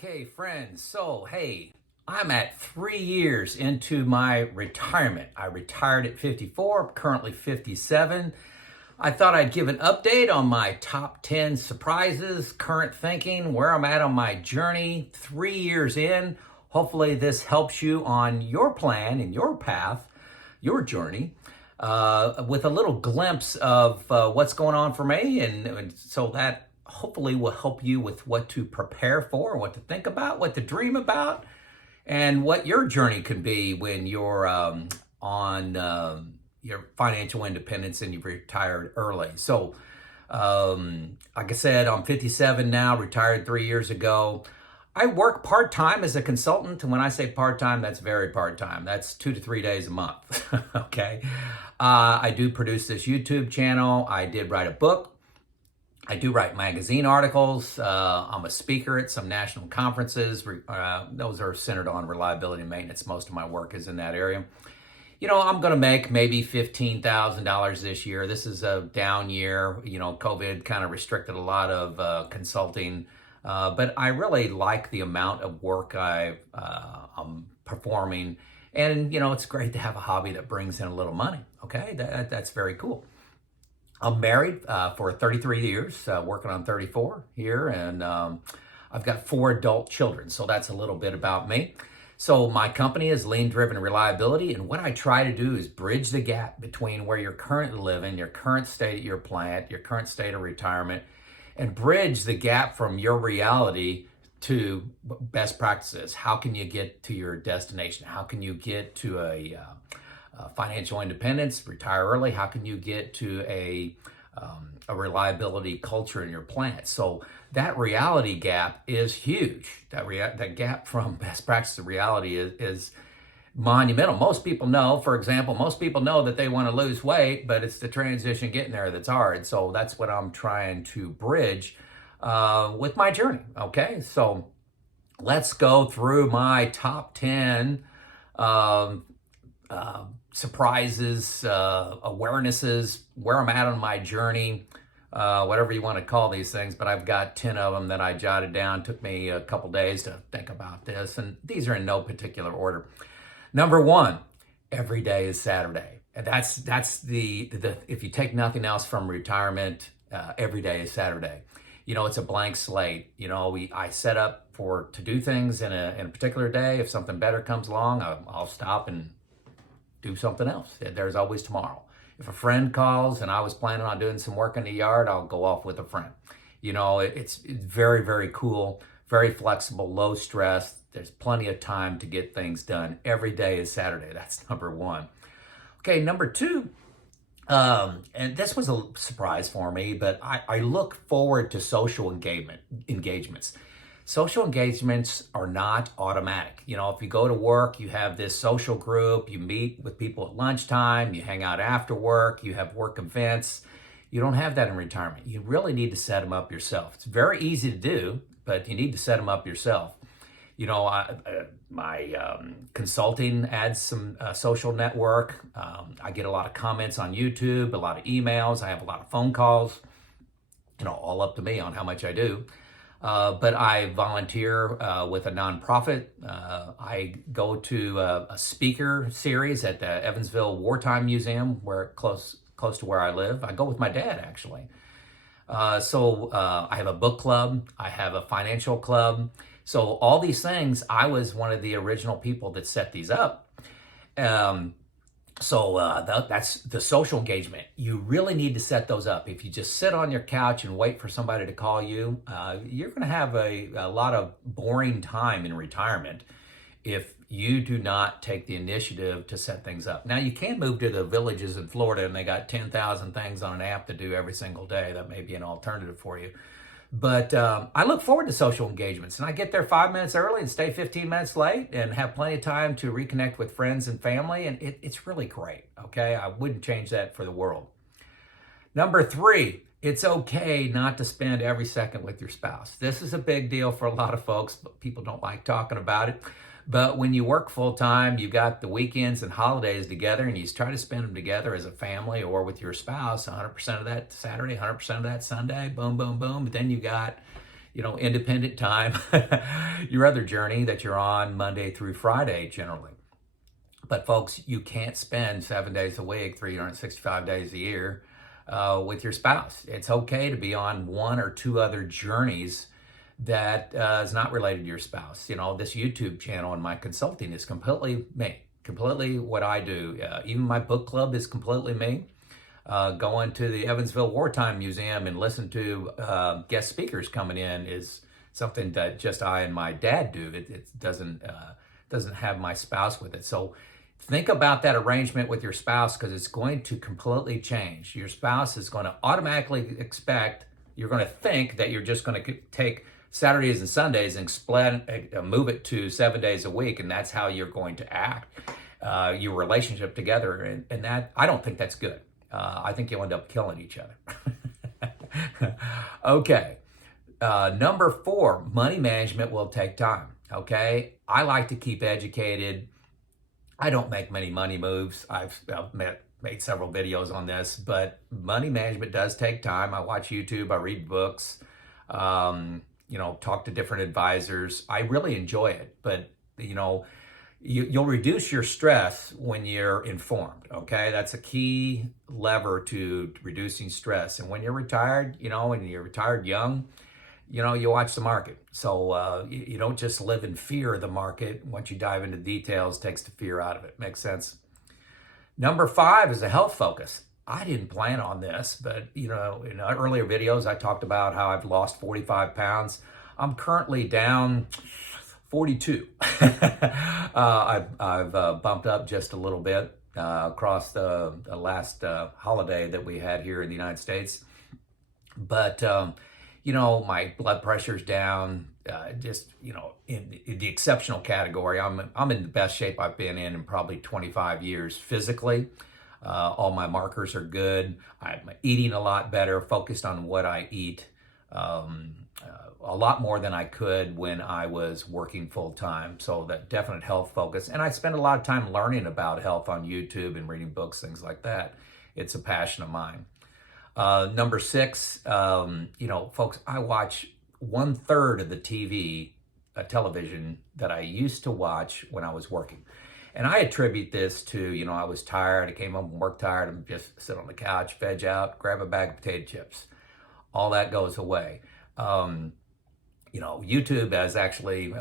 Okay, friends. So, hey, I'm at 3 years into my retirement. I retired at 54, currently 57. I thought I'd give an update on my top 10 surprises, current thinking, where I'm at on my journey 3 years in. Hopefully, this helps you on your plan and your path, your journey, with a little glimpse of what's going on for me. And so that hopefully will help you with what to prepare for, what to think about, what to dream about, and what your journey can be when you're on your financial independence and you've retired early. So, like I said, I'm 57 now, retired 3 years ago. I work part-time as a consultant. And when I say part-time, that's very part-time. That's 2 to 3 days a month, okay? I do produce this YouTube channel. I did write a book. I do write magazine articles. I'm a speaker at some national conferences. Those are centered on reliability and maintenance. Most of my work is in that area. You know, I'm going to make maybe $15,000 this year. This is a down year. You know, COVID kind of restricted a lot of consulting. But I really like the amount of work I'm performing. And, you know, it's great to have a hobby that brings in a little money. Okay, that's very cool. I'm married for 33 years, working on 34 here, and I've got 4 adult children, so that's a little bit about me. So my company is Lean Driven Reliability, and what I try to do is bridge the gap between where you're currently living, your current state at your plant, your current state of retirement, and bridge the gap from your reality to best practices. How can you get to your destination? How can you get to a financial independence, retire early? How can you get to a reliability culture in your plant? So that reality gap is huge. That gap from best practice to reality is monumental. Most people know, for example, most people know that they want to lose weight, but it's the transition getting there that's hard. So that's what I'm trying to bridge with my journey. Okay, so let's go through my top 10 surprises, awarenesses, where I'm at on my journey, whatever you want to call these things, but I've got 10 of them that I jotted down. Took me a couple days to think about this, and these are in no particular order. Number 1, every day is Saturday. And that's the if you take nothing else from retirement, every day is Saturday. You know, it's a blank slate. You know, I set up to do things in a particular day. If something better comes along, I'll stop and do something else. There's always tomorrow. If a friend calls and I was planning on doing some work in the yard, I'll go off with a friend. You know, it's very, very cool, very flexible, low stress. There's plenty of time to get things done. Every day is Saturday. That's number 1. Okay, number 2, and this was a surprise for me, but I look forward to social engagements. Social engagements are not automatic. You know, if you go to work, you have this social group, you meet with people at lunchtime, you hang out after work, you have work events. You don't have that in retirement. You really need to set them up yourself. It's very easy to do, but you need to set them up yourself. You know, my consulting adds some social network. I get a lot of comments on YouTube, a lot of emails. I have a lot of phone calls, you know, all up to me on how much I do. But I volunteer with a nonprofit. I go to a speaker series at the Evansville Wartime Museum, where close to where I live. I go with my dad, actually. So I have a book club. I have a financial club. So all these things, I was one of the original people that set these up. So that's the social engagement. You really need to set those up. If you just sit on your couch and wait for somebody to call you, you're going to have a lot of boring time in retirement if you do not take the initiative to set things up. Now, you can move to the villages in Florida and they got 10,000 things on an app to do every single day. That may be an alternative for you. But I look forward to social engagements, and I get there 5 minutes early and stay 15 minutes late and have plenty of time to reconnect with friends and family, and it's really great, okay? I wouldn't change that for the world. Number 3, it's okay not to spend every second with your spouse. This is a big deal for a lot of folks, but people don't like talking about it. But when you work full time, you got the weekends and holidays together, and you try to spend them together as a family or with your spouse, 100% of that Saturday, 100% of that Sunday, boom, boom, boom. But then you got independent time, your other journey that you're on Monday through Friday generally. But folks, you can't spend 7 days a week, 365 days a year with your spouse. It's okay to be on one or two other journeys that is not related to your spouse. This YouTube channel and my consulting is completely me, completely what I do. Even my book club is completely me. Going to the Evansville Wartime Museum and listen to guest speakers coming in is something that just I and my dad do. It doesn't have my spouse with it. So think about that arrangement with your spouse, because it's going to completely change. Your spouse is going to automatically you're going to think that you're just going to take Saturdays and Sundays and move it to 7 days a week, and that's how you're going to act, your relationship together. And that, I don't think that's good. I think you'll end up killing each other. Okay. Number 4, money management will take time. Okay. I like to keep educated. I don't make many money moves. I've made several videos on this, but money management does take time. I watch YouTube, I read books, talk to different advisors. I really enjoy it, but you'll reduce your stress when you're informed. Okay, that's a key lever to reducing stress. And when you're retired, and you're retired young, you watch the market. So you don't just live in fear of the market. Once you dive into details, takes the fear out of it. Makes sense. Number 5 is a health focus. I didn't plan on this, but in earlier videos, I talked about how I've lost 45 pounds. I'm currently down 42. I've bumped up just a little bit across the last holiday that we had here in the United States. But, my blood pressure's down, in the exceptional category. I'm in the best shape I've been in probably 25 years physically. All my markers are good. I'm eating a lot better, focused on what I eat. A lot more than I could when I was working full time. So that definite health focus. And I spend a lot of time learning about health on YouTube and reading books, things like that. It's a passion of mine. Number 6, folks, I watch 1/3 of the television that I used to watch when I was working. And I attribute this to, I was tired. I came home from work tired. I'm just sit on the couch, veg out, grab a bag of potato chips. All that goes away. YouTube has actually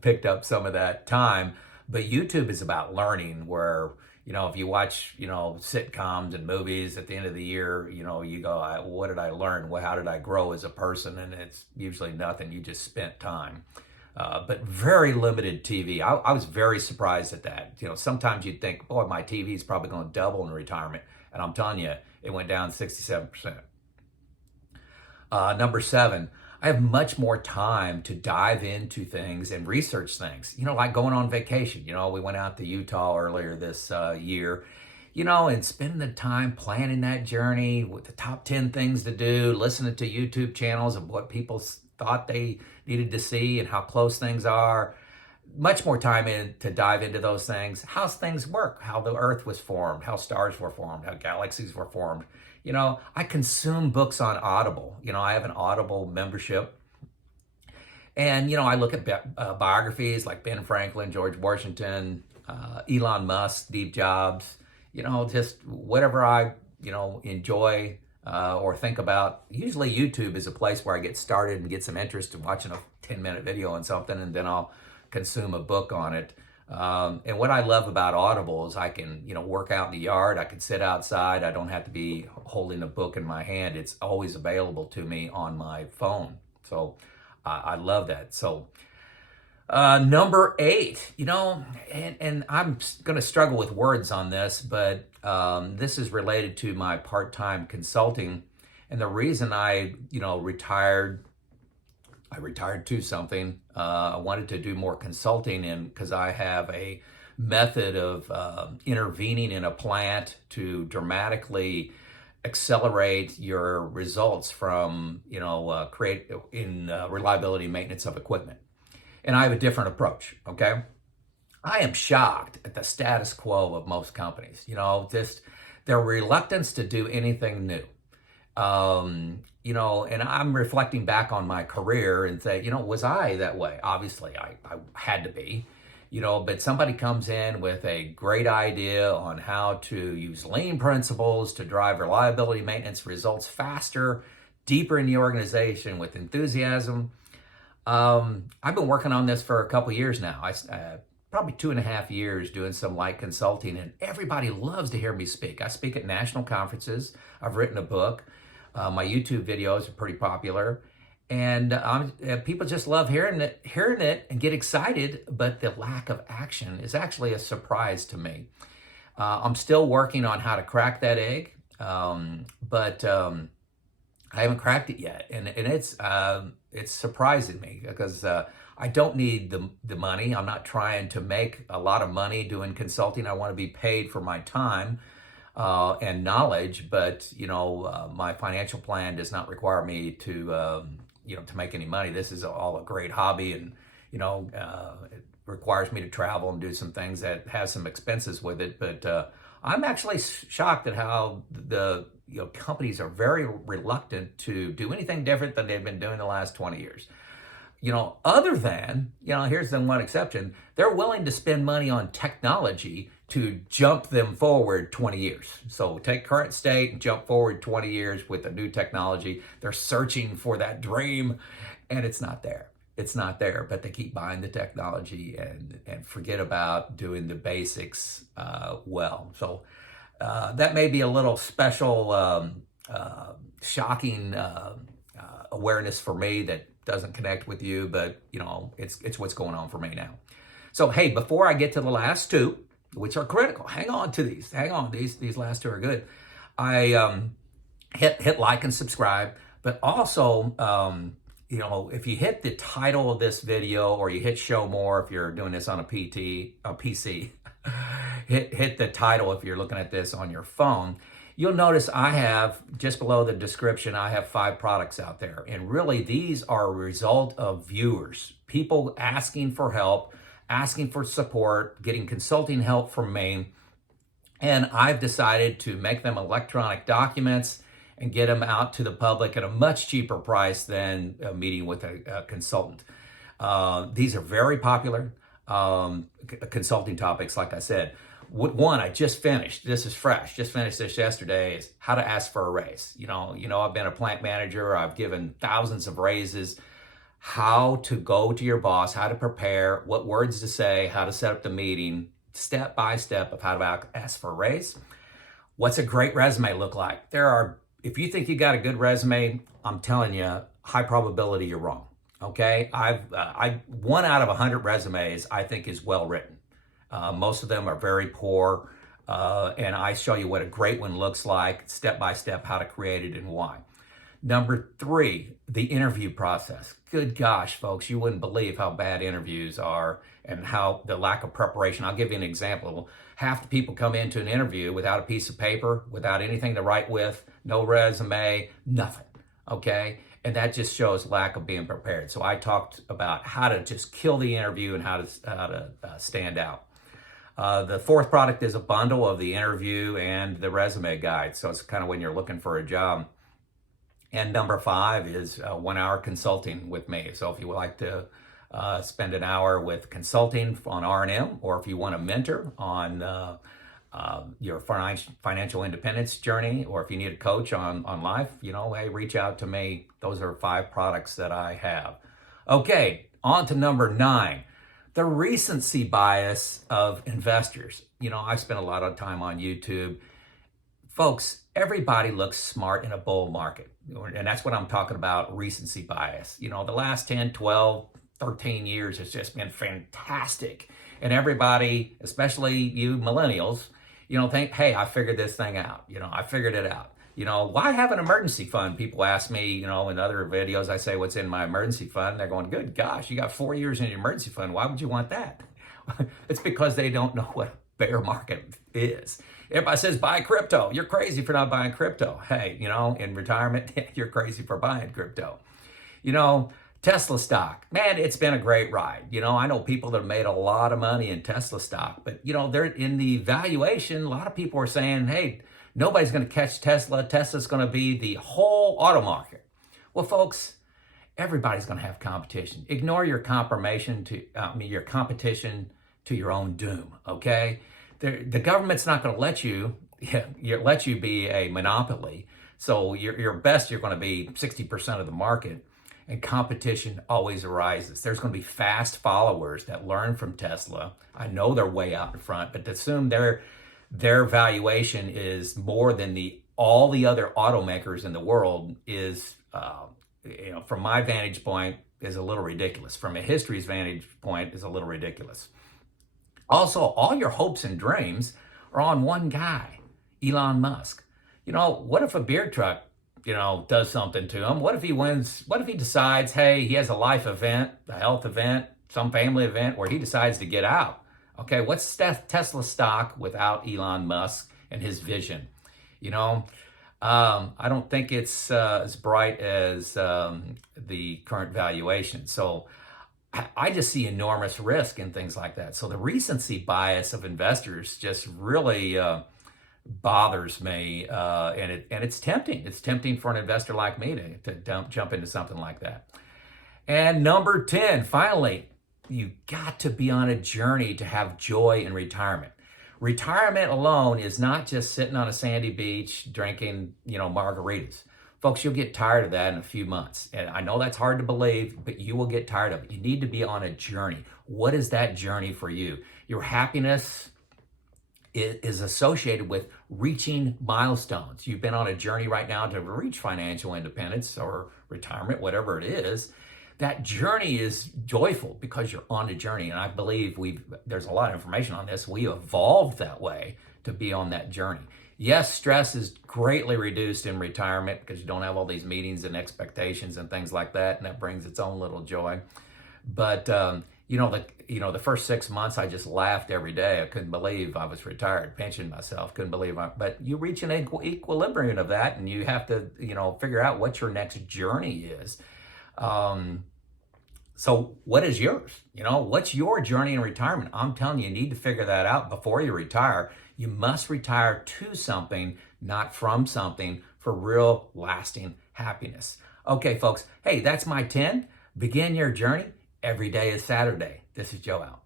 picked up some of that time, but YouTube is about learning, where, if you watch, sitcoms and movies at the end of the year, you go, what did I learn? Well, how did I grow as a person? And it's usually nothing. You just spent time. But very limited TV. I was very surprised at that. Sometimes you'd think, boy, my TV is probably going to double in retirement. And I'm telling you, it went down 67%. Number 7, I have much more time to dive into things and research things, like going on vacation. We went out to Utah earlier this year, and spending the time planning that journey with the top 10 things to do, listening to YouTube channels of what people thought they needed to see and how close things are. Much more time to dive into those things, how things work, how the earth was formed, how stars were formed, how galaxies were formed. I consume books on Audible. I have an Audible membership. And, I look at biographies like Ben Franklin, George Washington, Elon Musk, Steve Jobs, just whatever I, enjoy or think about. Usually YouTube is a place where I get started and get some interest in watching a 10-minute video on something, and then I'll consume a book on it. And what I love about Audible is I can, work out in the yard. I can sit outside. I don't have to be holding a book in my hand. It's always available to me on my phone. So I love that. So number 8, and I'm going to struggle with words on this, but this is related to my part-time consulting. And the reason I retired to something. I wanted to do more consulting, and because I have a method of intervening in a plant to dramatically accelerate your results from, create in reliability and maintenance of equipment. And I have a different approach, okay? I am shocked at the status quo of most companies, just their reluctance to do anything new. and I'm reflecting back on my career and say, was I that way? Obviously, I had to be, but somebody comes in with a great idea on how to use lean principles to drive reliability maintenance results faster, deeper in the organization with enthusiasm. I've been working on this for a couple years now. Probably 2.5 years doing some light consulting, and everybody loves to hear me speak. I speak at national conferences. I've written a book. My YouTube videos are pretty popular, and people just love hearing it and get excited. But the lack of action is actually a surprise to me. I'm still working on how to crack that egg, but I haven't cracked it yet, and it's surprising me because I don't need the money. I'm not trying to make a lot of money doing consulting. I want to be paid for my time and knowledge, but my financial plan does not require me to to make any money. This is all a great hobby, and it requires me to travel and do some things that has some expenses with it. But I'm actually shocked at how the companies are very reluctant to do anything different than they've been doing the last 20 years. Other than, here's the one exception, they're willing to spend money on technology to jump them forward 20 years. So take current state and jump forward 20 years with the new technology. They're searching for that dream, and it's not there. It's not there, but they keep buying the technology and forget about doing the basics well. So that may be a little special, shocking awareness for me that doesn't connect with you, but it's what's going on for me now. So hey, before I get to the last two, which are critical, hang on to these. Hang on, these last two are good. I hit like and subscribe, but also if you hit the title of this video or you hit show more if you're doing this on a PC, hit the title if you're looking at this on your phone. You'll notice I have, just below the description, I have 5 products out there. And really, these are a result of viewers, people asking for help, asking for support, getting consulting help from me. And I've decided to make them electronic documents and get them out to the public at a much cheaper price than a meeting with a consultant. These are very popular consulting topics, like I said. One I just finished, this is fresh, just finished this yesterday, is how to ask for a raise. I've been a plant manager, I've given thousands of raises. How to go to your boss, how to prepare, what words to say, how to set up the meeting, step by step of how to ask for a raise. What's a great resume look like? If you think you got a good resume, I'm telling you, high probability you're wrong. Okay, 1 out of 100 resumes I think is well written. Most of them are very poor, and I show you what a great one looks like, step by step, how to create it and why. Number 3, the interview process. Good gosh, folks, you wouldn't believe how bad interviews are and how the lack of preparation. I'll give you an example. Half the people come into an interview without a piece of paper, without anything to write with, no resume, nothing, okay? And that just shows lack of being prepared. So I talked about how to just kill the interview and how to stand out. The 4th product is a bundle of the interview and the resume guide. So it's kind of when you're looking for a job. And number 5 is 1 hour consulting with me. So if you would like to spend an hour with consulting on R&M, or if you want a mentor on your financial independence journey, or if you need a coach on life, hey, reach out to me. Those are 5 products that I have. Okay, on to number 9. The recency bias of investors. I spent a lot of time on YouTube. Folks, everybody looks smart in a bull market. And that's what I'm talking about, recency bias. The last 10, 12, 13 years has just been fantastic. And everybody, especially you millennials, think, hey, I figured this thing out. I figured it out. Why have an emergency fund? People ask me, in other videos, I say, what's in my emergency fund? They're going, good gosh, you got 4 years in your emergency fund. Why would you want that? It's because they don't know what a bear market is. Everybody says, buy crypto. You're crazy for not buying crypto. Hey, in retirement, you're crazy for buying crypto. Tesla stock, man, it's been a great ride. I know people that have made a lot of money in Tesla stock, but they're in the valuation. A lot of people are saying, hey, nobody's going to catch Tesla. Tesla's going to be the whole auto market. Well, folks, everybody's going to have competition. Ignore your your competition to your own doom. Okay, the government's not going to let you be a monopoly. So your best, you're going to be 60% of the market, and competition always arises. There's going to be fast followers that learn from Tesla. I know they're way out in front, but to assume their valuation is more than all the other automakers in the world is, from my vantage point, is a little ridiculous. From a history's vantage point, is a little ridiculous. Also, all your hopes and dreams are on one guy, Elon Musk. What if a beer truck, does something to him? What if he wins? What if he decides, hey, he has a life event, a health event, some family event where he decides to get out? Okay, what's Tesla stock without Elon Musk and his vision? I don't think it's as bright as the current valuation. So I just see enormous risk in things like that. So the recency bias of investors just really bothers me, and it's tempting. It's tempting for an investor like me to jump into something like that. And number 10, finally, you got to be on a journey to have joy in retirement. Retirement alone is not just sitting on a sandy beach drinking, margaritas. Folks, you'll get tired of that in a few months. And I know that's hard to believe, but you will get tired of it. You need to be on a journey. What is that journey for you? Your happiness is associated with reaching milestones. You've been on a journey right now to reach financial independence or retirement, whatever it is. That journey is joyful because you're on a journey. And I believe there's a lot of information on this. We evolved that way to be on that journey. Yes, stress is greatly reduced in retirement because you don't have all these meetings and expectations and things like that. And that brings its own little joy. But, the first 6 months, I just laughed every day. I couldn't believe I was retired, pensioned myself. Couldn't believe but you reach an equilibrium of that, and you have to, figure out what your next journey is. So what is yours? What's your journey in retirement? I'm telling you need to figure that out before you retire. You must retire to something, not from something, for real lasting happiness. Okay, folks. Hey, that's my 10. Begin your journey. Every day is Saturday. This is Joe out.